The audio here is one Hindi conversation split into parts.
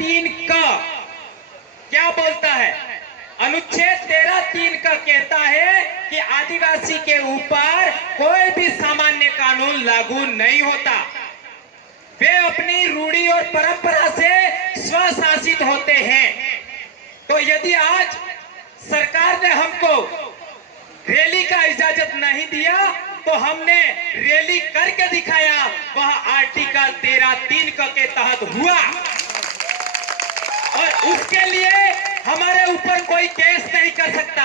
13(3) का क्या बोलता है? अनुच्छेद 13(3) का कहता है कि आदिवासी के ऊपर कोई भी सामान्य कानून लागू नहीं होता। वे अपनी रूढ़ी और परंपरा से स्वशासित होते हैं। तो यदि आज सरकार ने हमको रैली का इजाजत नहीं दिया तो हमने रैली करके दिखाया, वह आर्टिकल 13(3) के तहत हुआ। और उसके लिए हमारे ऊपर कोई केस नहीं कर सकता।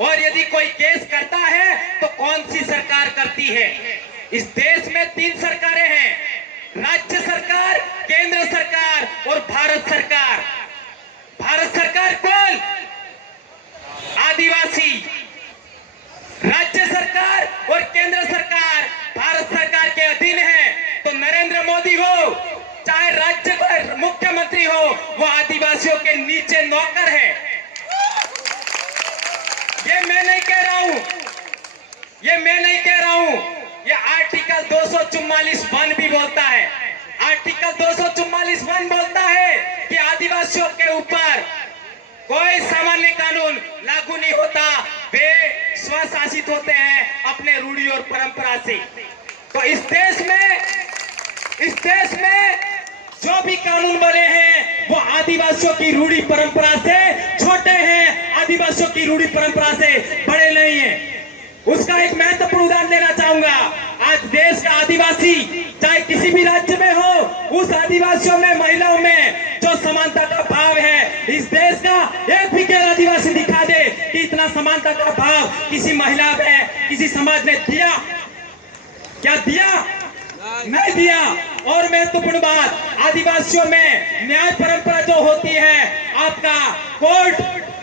और यदि कोई केस करता है तो कौन सी सरकार करती है? इस देश में 3 सरकारें हैं, राज्य सरकार, केंद्र सरकार और भारत सरकार। भारत सरकार कौन? आदिवासी। राज्य सरकार और केंद्र सरकार भारत सरकार के अधीन है। तो नरेंद्र मोदी हो चाहे राज्य का मुख्यमंत्री हो, वो आदिवासियों के नीचे नौकर है। ये मैं नहीं कह रहा हूं, ये आर्टिकल 244(1) भी बोलता है। आर्टिकल 244(1) बोलता है कि आदिवासियों के ऊपर कोई सामान्य कानून लागू नहीं होता, वे स्वशासित होते हैं अपने रूढ़ी और परंपरा से। तो इस देश में जो भी कानून बने हैं वो आदिवासियों की रूढ़ी परंपरा से छोटे हैं, आदिवासियों की रूढ़ी परंपरा से बड़े नहीं हैं। उसका एक महत्वपूर्ण उदाहरण देना चाहूंगा। आज देश का आदिवासी चाहे किसी भी राज्य में हो, उस आदिवासियों में, महिलाओं में जो समानता का भाव है, इस देश का एक भी गैर आदिवासी दिखा दे कि इतना समानता का भाव किसी महिला में, किसी समाज ने दिया? क्या दिया? नहीं दिया। और महत्वपूर्ण बात, आदिवासियों में न्याय परंपरा जो होती है, आपका कोर्ट,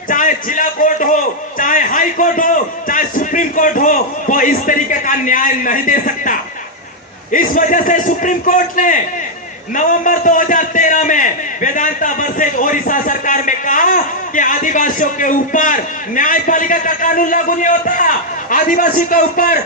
चाहे जिला कोर्ट हो, चाहे हाई कोर्ट हो, चाहे सुप्रीम कोर्ट हो, वो इस तरीके का न्याय नहीं दे सकता। इस वजह से सुप्रीम कोर्ट ने नवंबर 2013 में वेदांता वर्सेज ओडिशा सरकार में कहा कि आदिवासियों के ऊपर न्यायपालिका का कानून लागू नहीं होता, आदिवासी के ऊपर